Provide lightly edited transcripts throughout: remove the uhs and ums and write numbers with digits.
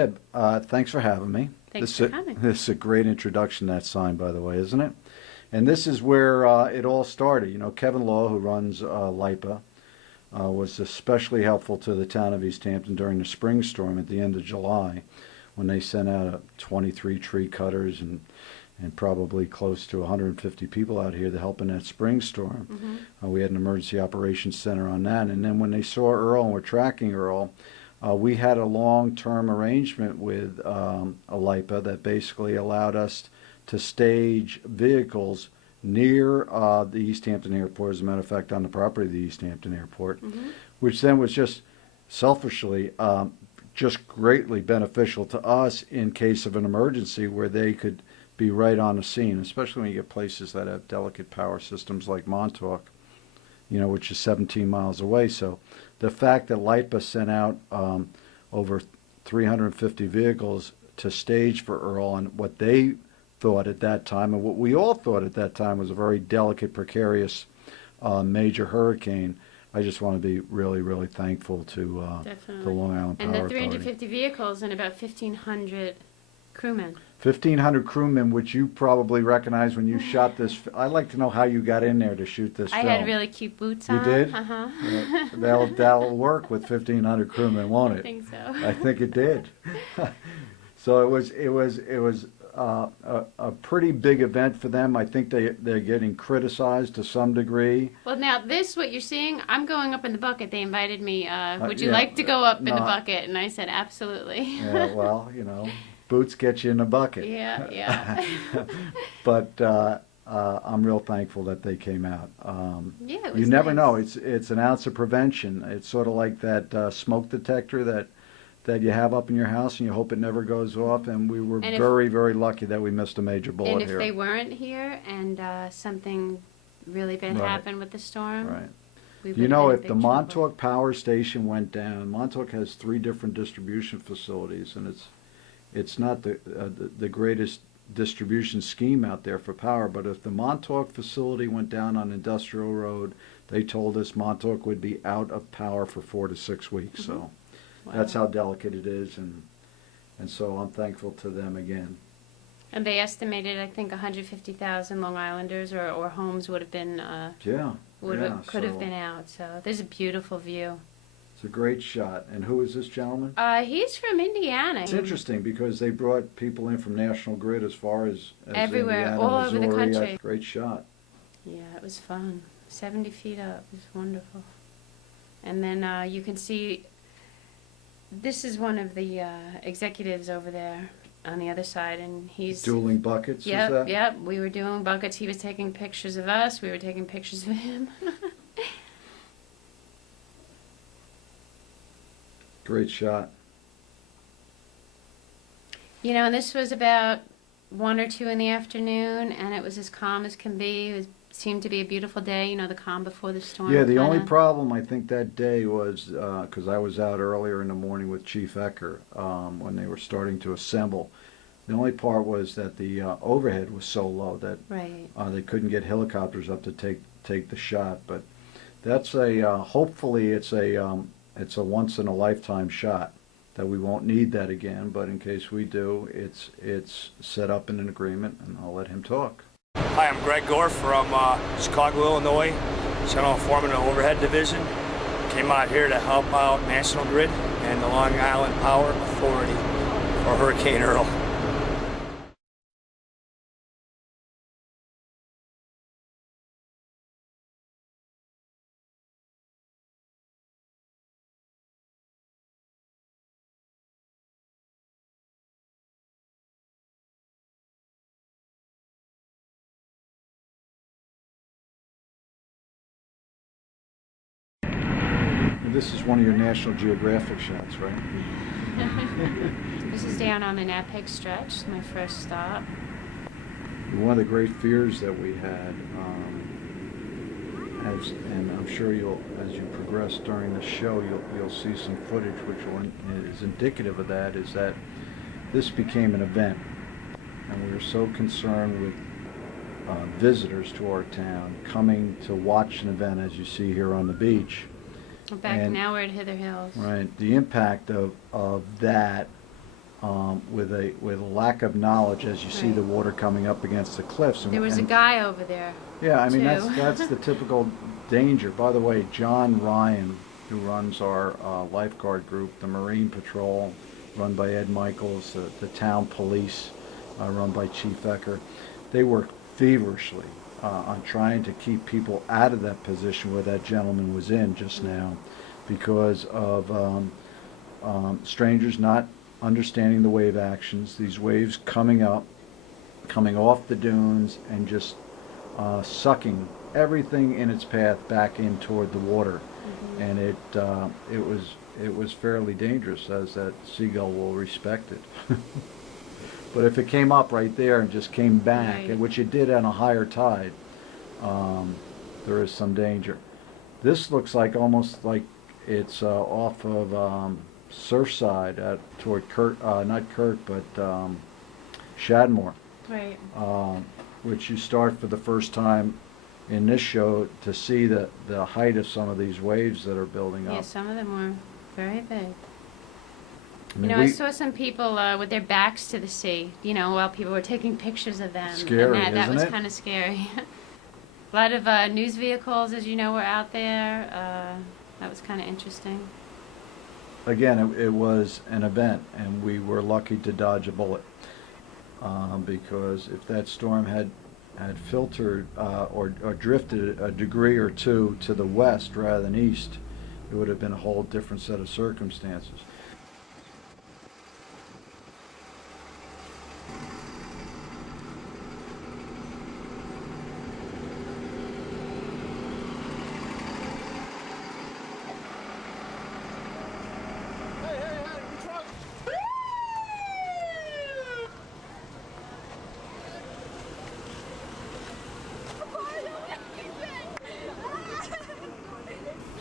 Deb, thanks for having me. Thanks for coming. This is a great introduction, that sign, by the way, isn't it? And this is where it all started. You know, Kevin Law, who runs LIPA, was especially helpful to the town of East Hampton during the spring storm at the end of July, when they sent out 23 tree cutters and probably close to 150 people out here to help in that spring storm. We had an emergency operations center on that. And then when they saw Earl and were tracking Earl, we had a long-term arrangement with LIPA that basically allowed us to stage vehicles near the East Hampton Airport, as a matter of fact, on the property of the East Hampton Airport, which then was just selfishly just greatly beneficial to us in case of an emergency, where they could be right on the scene, especially when you get places that have delicate power systems like Montauk, you know, which is 17 miles away. So the fact that LIPA sent out over 350 vehicles to stage for Earl, and what they thought at that time, and what we all thought at that time, was a very delicate, precarious major hurricane. I just want to be really, really thankful to the Long Island Power And the Authority. 350 vehicles and about 1,500 crewmen. 1,500 crewmen, which you probably recognize when you shot this. I'd like to know how you got in there to shoot this I film. had really cute boots on. You did? Uh-huh. Yeah, that'll work with 1,500 crewmen, won't it? I think so. I think it did. So it was a pretty big event for them. I think they're getting criticized to some degree. Well, now this, what you're seeing, I'm going up in the bucket. They invited me, would you yeah, like to go up in no, the bucket? And I said, absolutely. Yeah, well, you know, boots get you in the bucket. Yeah. But I'm real thankful that they came out. Yeah, it was You never nice. know. It's an ounce of prevention. It's sort of like that smoke detector that you have up in your house, and you hope it never goes off. And we were very, very lucky that we missed a major bullet And if here. they weren't here and something really bad happened with the storm, Right. we You would've know, been in if big the trouble. Montauk Power Station went down, Montauk has 3 different distribution facilities, and it's not the greatest distribution scheme out there for power. But if the Montauk facility went down on Industrial Road, they told us Montauk would be out of power for 4 to 6 weeks. So Wow. that's how delicate it is, and so I'm thankful to them again. And they estimated, I think, 150,000 Long Islanders or homes would have been could have been out. So there's a beautiful view. It's a great shot. And who is this gentleman? He's from Indiana. It's interesting because they brought people in from National Grid as far as Everywhere, Indiana, all over the Missouri. country. Great shot. Yeah, it was fun. 70 feet up. It was wonderful. And then you can see, this is one of the executives over there on the other side, and he's... Dueling buckets, is that? Yep, we were doing buckets. He was taking pictures of us. We were taking pictures of him. Great shot. You know, and this was about 1 or 2 in the afternoon, and it was as calm as can be. It seemed to be a beautiful day, you know, the calm before the storm. Yeah, the only kinda. problem I think that day was, because I was out earlier in the morning with Chief Ecker when they were starting to assemble. The only part was that the overhead was so low that Right. they couldn't get helicopters up to take the shot. But that's hopefully it's a once in a lifetime shot, that we won't need that again. But in case we do, it's set up in an agreement, and I'll let him talk. Hi, I'm Greg Gore from Chicago, Illinois, General Foreman of the Overhead Division. Came out here to help out National Grid and the Long Island Power Authority for Hurricane Earl. This is one of your National Geographic shots, right? This is down on the Napeag stretch, my first stop. One of the great fears that we had, and I'm sure as you progress during the show, you'll see some footage which is indicative of that, is that this became an event, and we were so concerned with visitors to our town coming to watch an event, as you see here on the beach. We're back now. We're at Hither Hills. Right. The impact of that with a lack of knowledge as you see Right. the water coming up against the cliffs. There was a guy over there. Yeah, I mean, too. that's the typical danger. By the way, John Ryan, who runs our lifeguard group, the Marine Patrol, run by Ed Michaels, the town police, run by Chief Ecker, they work feverishly on trying to keep people out of that position where that gentleman was in just now because of strangers not understanding the wave actions, these waves coming up, coming off the dunes, and just sucking everything in its path back in toward the water. Mhm. And it was fairly dangerous, as that seagull will respect it. But if it came up right there and just came back, Right. and which it did on a higher tide, there is some danger. This looks like almost like it's off of Surfside toward not Kirk, but Shadmore, Right. which you start for the first time in this show to see the height of some of these waves that are building up. Yeah, some of them were very big. I You mean, know, I saw some people with their backs to the sea, you know, while people were taking pictures of them. Scary, and that isn't was it? kind of scary. A lot of news vehicles, as you know, were out there. That was kind of interesting. Again, it was an event, and we were lucky to dodge a bullet. Because if that storm had filtered or drifted a degree or two to the west rather than east, it would have been a whole different set of circumstances.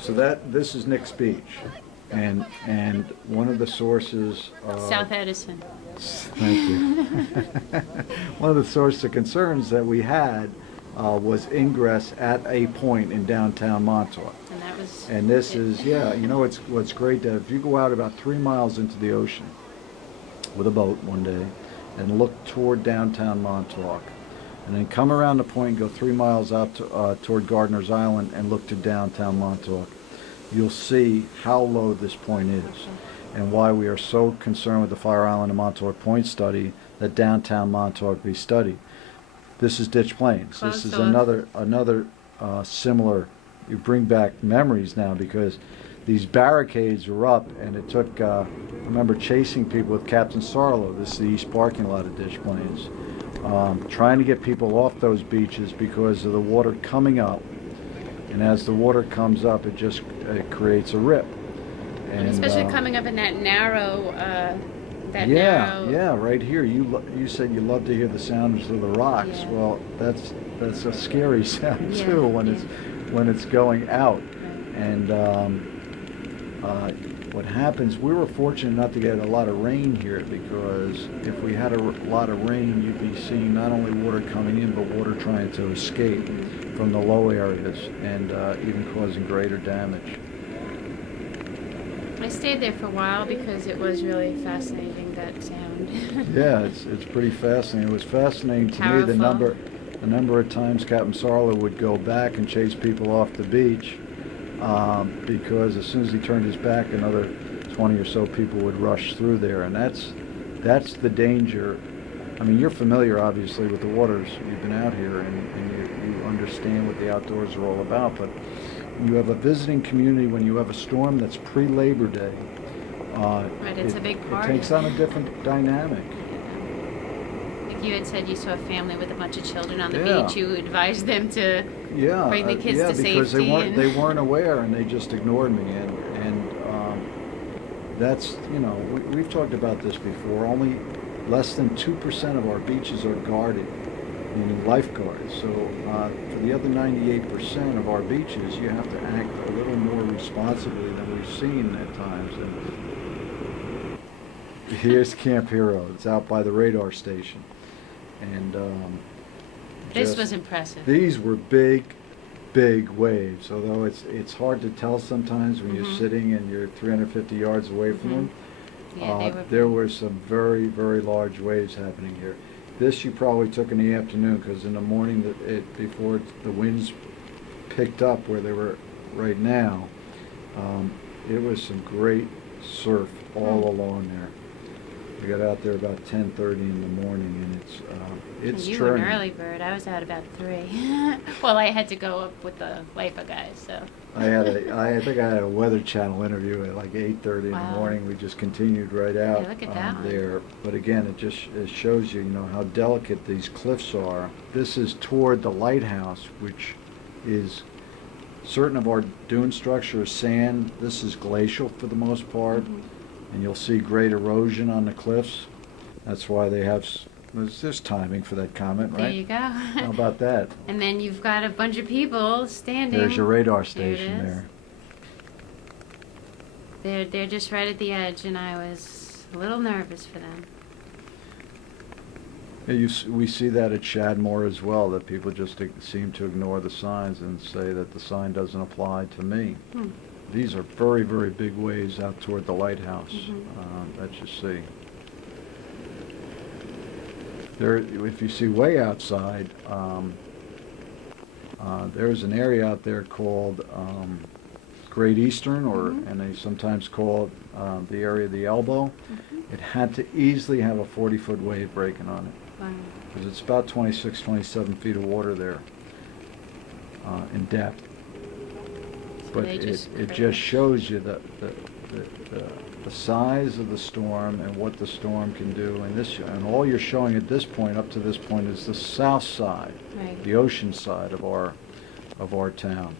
So this is Nick's Beach, and one of the sources South Edison. thank you. One of the sources of concerns that we had was ingress at a point in downtown Montauk. And that was. And this it. is, yeah, you know, what's great that if you go out about 3 miles into the ocean with a boat one day and look toward downtown Montauk, and then come around the point and go 3 miles out toward Gardiner's Island and look to downtown Montauk, you'll see how low this point is and why we are so concerned with the Fire Island and Montauk Point study that downtown Montauk be studied. This is Ditch Plains. This is Closed off. another similar. You bring back memories now because these barricades were up, and it took. I remember chasing people with Captain Sarlo. This is the east parking lot of Ditch Plains, trying to get people off those beaches because of the water coming up, and as the water comes up, it creates a rip. And especially coming up in that narrow. Yeah, right here. You said you love to hear the sounds of the rocks. Yeah. Well, that's a scary sound Yeah, too when it's going out. Right. And what happens? We were fortunate not to get a lot of rain here because if we had a lot of rain, you'd be seeing not only water coming in, but water trying to escape from the low areas and even causing greater damage. I stayed there for a while because it was really fascinating, that sound. Yeah, it's pretty fascinating. It was fascinating to me the number of times Captain Sarlo would go back and chase people off the beach because as soon as he turned his back, another 20 or so people would rush through there, and that's the danger. I mean, you're familiar obviously with the waters. You've been out here and you understand what the outdoors are all about, but you have a visiting community when you have a storm that's pre-Labor Day. Right, it's a big party. It takes on a different dynamic. Like you had said, you saw a family with a bunch of children on the Yeah. beach. You advised them to Yeah, bring the kids yeah, to because safety. they weren't aware and they just ignored me, and that's, you know, we've talked about this before. Only less than 2% of our beaches are guarded, meaning lifeguards. So for the other 98% of our beaches, you have to act a little more responsibly than we've seen at times. And here's Camp Hero. It's out by the radar station, and This just- was impressive. These were big waves, although it's hard to tell sometimes when you're Mhm. sitting and you're 350 yards away from them. Yeah, they were there big. were some very, very large waves happening here. This you probably took in the afternoon, because in the morning, before the winds picked up where they were right now, it was some great surf all along there. We got out there about 10:30 in the morning, and it's And you were churning. an early bird. I was out about 3. Well, I had to go up with the LIPA guys, so. I think I had a Weather Channel interview at like 8:30 in the Wow. morning. We just continued right out look at that one. there. But again, it shows you, how delicate these cliffs are. This is toward the lighthouse, which is certain of our dune structure is sand. This is glacial for the most part, and you'll see great erosion on the cliffs. That's why they have. There's timing for that comment, right? There you go. How about that? And then you've got a bunch of people standing. There's your radar There it station is. there. They're just right at the edge, and I was a little nervous for them. Yeah, we see that at Shadmore as well, that people just seem to ignore the signs and say that the sign doesn't apply to me. These are very, very big waves out toward the lighthouse that you see. There, if you see way outside, there's an area out there called Great Eastern, and they sometimes call it the area of the elbow. It had to easily have a 40-foot wave breaking on it, Wow. because it's about 26, 27 feet of water there in depth. But they it just just crash. shows you the size of the storm and what the storm can do. And all you're showing at this point, up to this point, is the south side, Right. the ocean side of our town.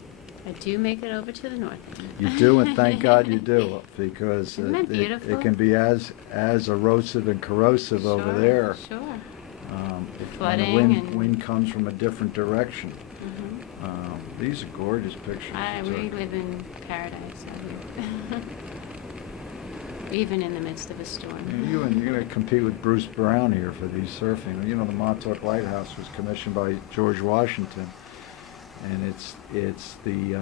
I do make it over to the north. You do, and thank God you do, because Isn't that beautiful? it can be as erosive and corrosive over Sure, there. Sure. If Flooding when the and- wind comes from a different direction. Mhm. These are gorgeous pictures. We live in paradise out here. Even in the midst of a storm. You're going to compete with Bruce Brown here for these surfing. The Montauk Lighthouse was commissioned by George Washington, and it's the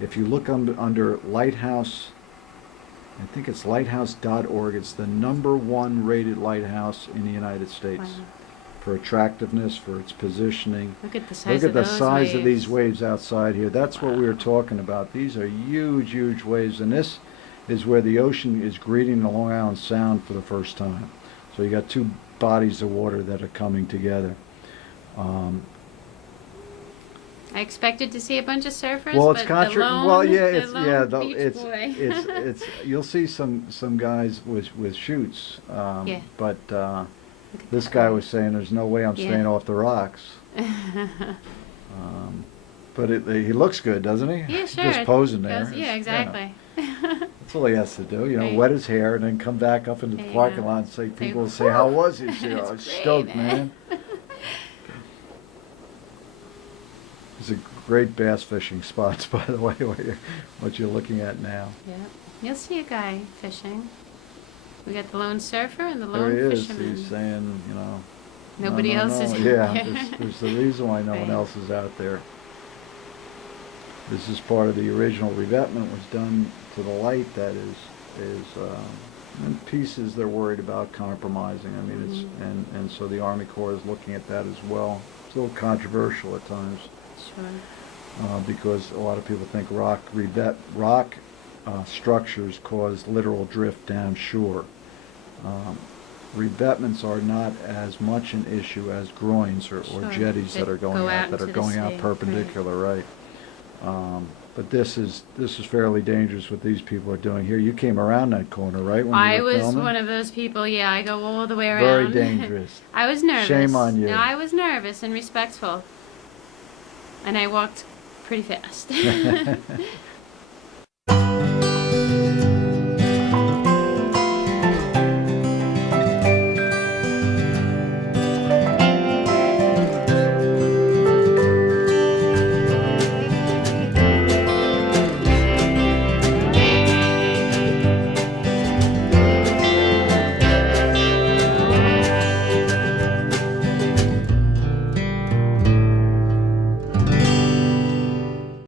if you look under Lighthouse, I think it's lighthouse.org. It's the #1 rated lighthouse in the United States Wow. for attractiveness, for its positioning. Look at the size Look at of the those size of these waves. waves outside here. That's what we were talking about. These are huge, huge waves, and this is where the ocean is greeting the Long Island Sound for the first time. So you got two bodies of water that are coming together. I expected to see a bunch of surfers, Well, it's but the lone, well, yeah, the it's lone yeah, beach it's boy. it's you'll see some guys with chutes, Yeah. but Look at this that. guy was saying there's no way I'm Yeah. staying off the rocks. But he looks good, doesn't he? Yeah, sure. Just posing It there. goes- Yeah, exactly. That's all he has to do, Right. wet his hair and then come back up into the There you parking go. lot and say, Say, people will say, how "Whew, was he? Say, it's I was great, stoked, man." man. It's a great bass fishing spots, by the way, what you're looking at now. Yep. You'll see a guy fishing. We got the lone surfer and the There lone he is. fisherman. He's saying, Nobody no, else no. is out Yeah, there. there's the reason why no one Right. else is out there. This is part of the original revetment was done to the light that is in pieces they're worried about compromising. I mean, it's and so the Army Corps is looking at that as well. It's a little controversial at times Sure. because a lot of people think rock structures cause literal drift down shore. Revetments are not as much an issue as groins or Sure. jetties that are going go out into the going out sea, perpendicular, right? But this is fairly dangerous what these people are doing here. You came around that corner, right? When I you were was filming? one of those people. Yeah, I go all the way Very around. dangerous. I was nervous. Shame on you. No, I was nervous and respectful, and I walked pretty fast.